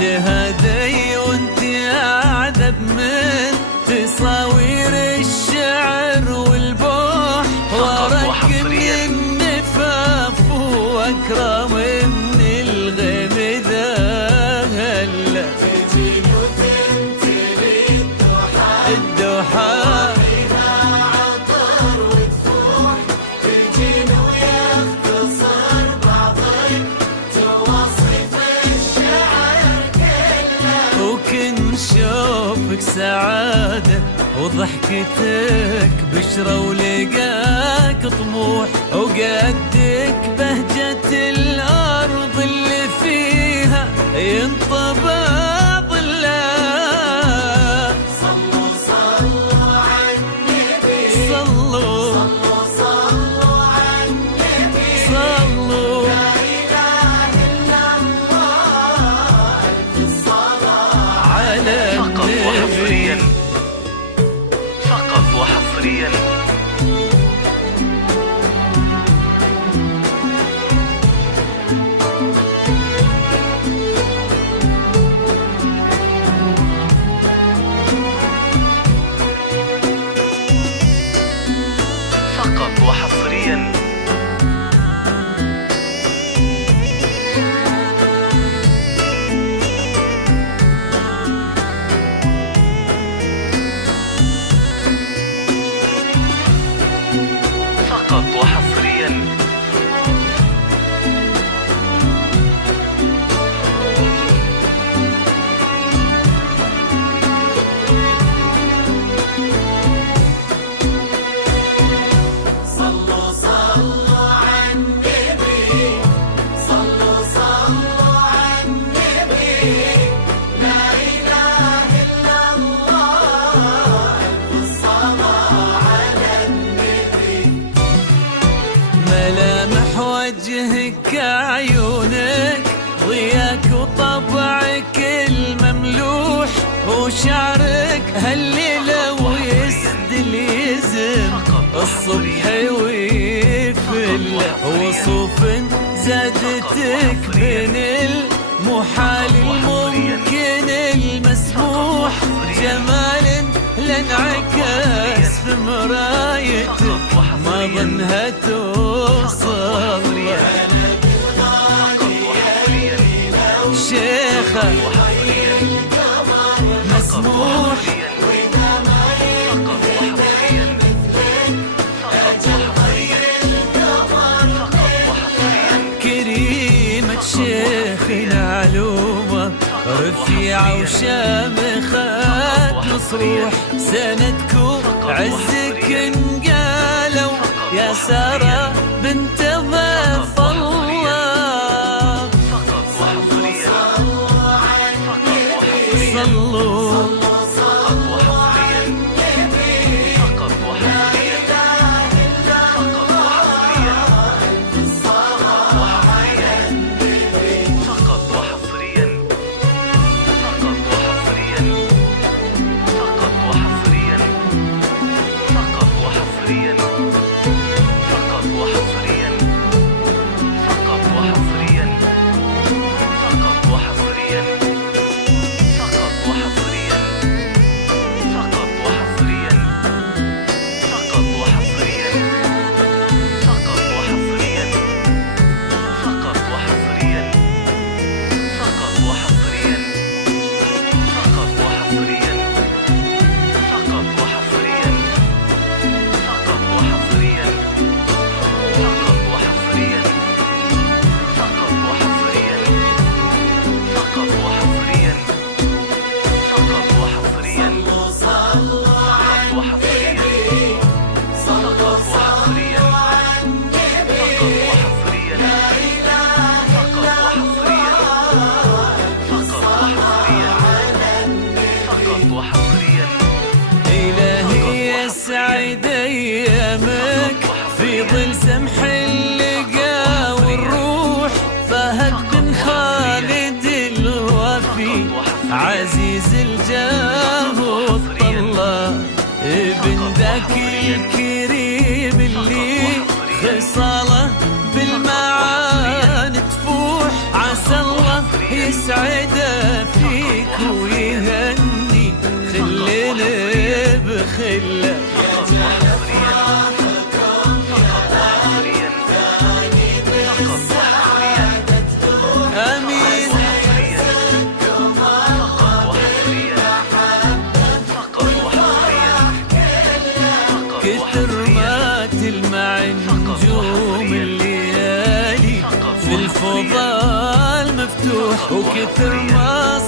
تهدي وانت اعذب من تصاوير الشعر والبوح، وارق من النفاف واكرم من الغيم ذا هلا. تجين وتمتلي الدوحة فيها عطر وتفوح، تجين ويختصر بعضك توصف الشعر كله. وكن شوفك سعادة وضحكتك بشرة ولقاك طموح، وقدك بهجة الأرض اللي فيها ينطبع ظلها. صلوا صلوا عالنبي، صلوا صلوا صلوا عالنبي، صلوا لا إله إلا الله، ألف الصلاة على فقط وحصريا، النبي. فقط وحصريا. فقط وحصريا. فقط وحصريا. صلوا صلوا عالنبي، صلوا صلوا عالنبي، لا إله إلا الله، ألف الصلاة على النبي. ملامح وجهك عيونك ضياك وطبعك المملوح، وشعرك هالليلة ويسدل يزم الصبح ويفل، وصوف زادتك بين المحال الممكن المسموح، جمال لانعكاس في مرايتك ما ظنها توصل. شيخة مسموح كريمة شيخنا علومة رفيعة وشامخة مصروح، سندكو عزك انقالوا يا سارة بنت ضيف الله. صلوا سعيد ايامك في ظل سمح اللقا والروح، فهد بن خالد الوفي عزيز الجاه والطلة، ابن ذاك الكريم اللي خصاله بالمعاني تفوح، عسى الله يسعده فيك ويهني خلنا بخله. فقط وحصريا امين كثر ما تلمع نجوم الليالي في الفضاء المفتوح، وكثر ما